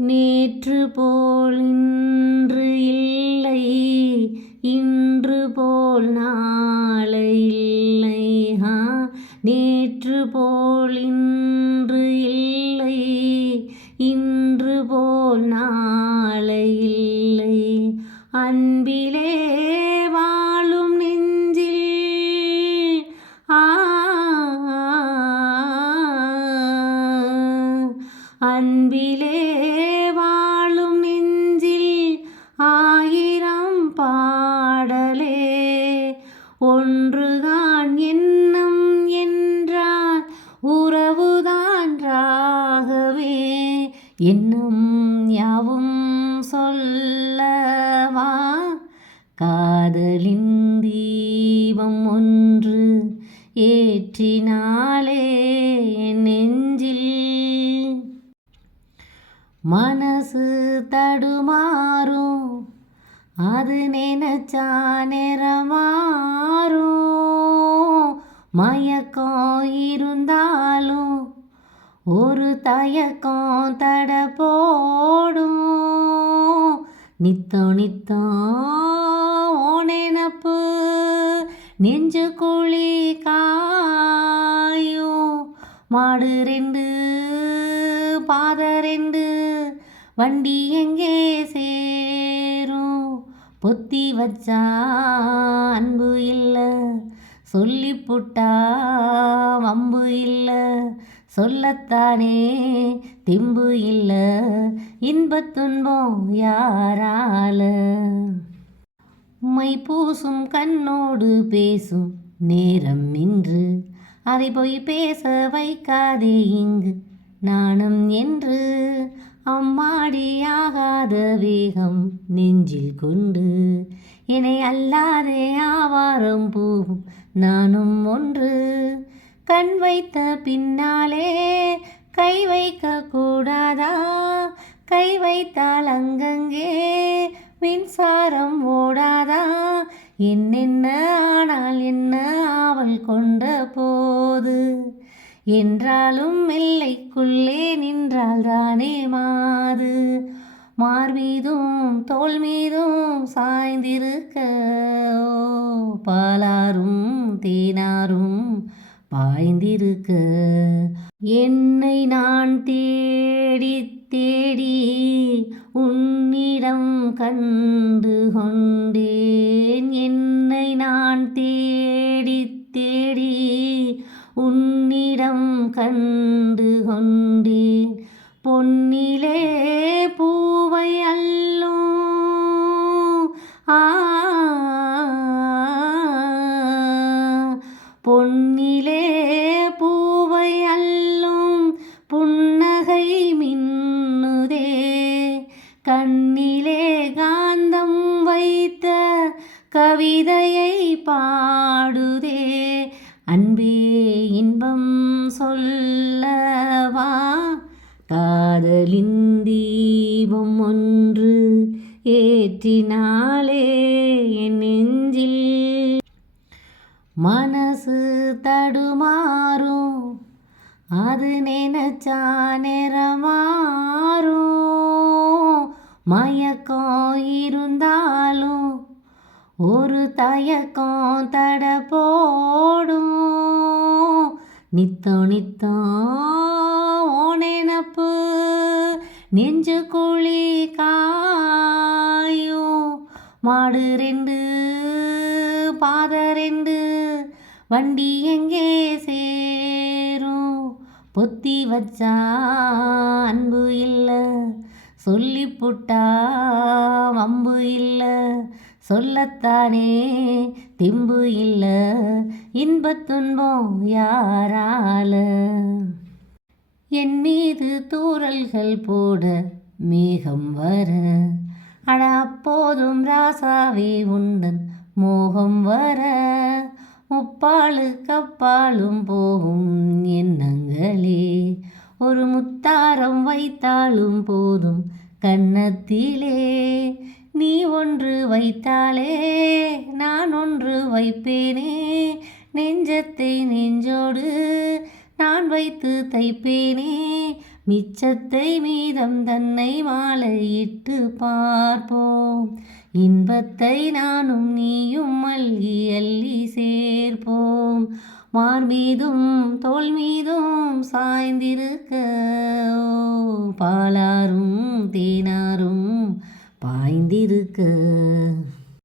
நேற்று போல் இன்று இல்லை இன்று போல் நாளை இல்லை. ஹா நேற்று போல் இன்று இல்லை இன்று போல் நாளை இல்லை. அன்பிலே உறவுதான் ராகவே. எண்ணம் யாவும் சொல்லவா? காதலின் தீபம் ஒன்று ஏற்றினாலே நெஞ்சில். மனசு தடுமாறும் அது நினைச்சா நிறமாறும். மயக்கம் இருந்தாலும் ஒரு தயக்கம் தட போடும். நித்தம் நித்தம் ஓ நினப்பு நெஞ்சு குழி காயும். மாடு ரெண்டு பாத ரெண்டு வண்டி எங்கே சேரும்? பொத்தி வச்சா அன்பு இல்லை. சொல்லி புட்டா வம்பு இல்லை சொல்லத்தானே திம்பு இல்லை இன்பத் துன்பம் யாரால? மை பூசும் கண்ணோடு பேசும் நேரம் இன்று அதை போய் பேச வைக்காதே இங்கு நாணம் என்று அம்மாடியாகாத வேகம் நெஞ்சில் கொண்டு என்னை அல்லாதே ஆவாரம் பூவும் நானும் ஒன்று. கண் வைத்த பின்னாலே கை வைக்க கூடாதா? கை வைத்தால் அங்கங்கே மின்சாரம் ஓடாதா? என்னென்ன ஆனால் என்ன ஆவல் கொண்ட போது? என்றாலும் எல்லைக்குள்ளே நின்றால் தானே மாது மார்மீதும் தோல் மீதும் சாய்ந்திருக்க ஓ, பாலாரும் தேனாரும் பாய்ந்திருக்க. என்னை நான் தேடி தேடி உன்னிடம் கண்டு கொண்டே கவிதையை பாடுதே. அன்பே இன்பம் சொல்லவா? காதலின் தீபம் ஒன்று ஏற்றினாலே என் நெஞ்சில். மனசு தடுமாறும் அது நினைச்சா நிறமாறும். மயக்கம் இருந்தாலும் ஒரு தயக்கம் தட போடும். நித்தம் நித்தம் ஓ நினப்பு நெஞ்சு குழி காயும். மாடு ரெண்டு பாத ரெண்டு வண்டி எங்கே சேரும்? பொத்தி வச்சா அன்பு இல்லை சொல்லி புட்டா வம்பு இல்லை சொல்லத்தானே திம்பு இல்லை இன்பத் துன்பம் யாரால? என் மீது தூரல்கள் போட மேகம் வர அட அப்போதும் ராசாவே உண்டன் மோகம் வர. முப்பாளு கப்பாலும் போகும் எண்ணங்களே ஒரு முத்தாரம் வைத்தாலும் போதும் கன்னத்திலே. நீ ஒன்று வைத்தாலே நான் ஒன்று வைப்பேனே. நெஞ்சத்தை நெஞ்சோடு நான் வைத்து தைப்பேனே. மிச்சத்தை மீதம் தன்னை மாலையிட்டு பார்ப்போம். இன்பத்தை நானும் நீயும் மல்லி அள்ளி சேர்ப்போம். மார் மீதும் தோல் மீதும் சாய்ந்திருக்க பாலாரும் தேனாரும் பாய்ந்திருக்க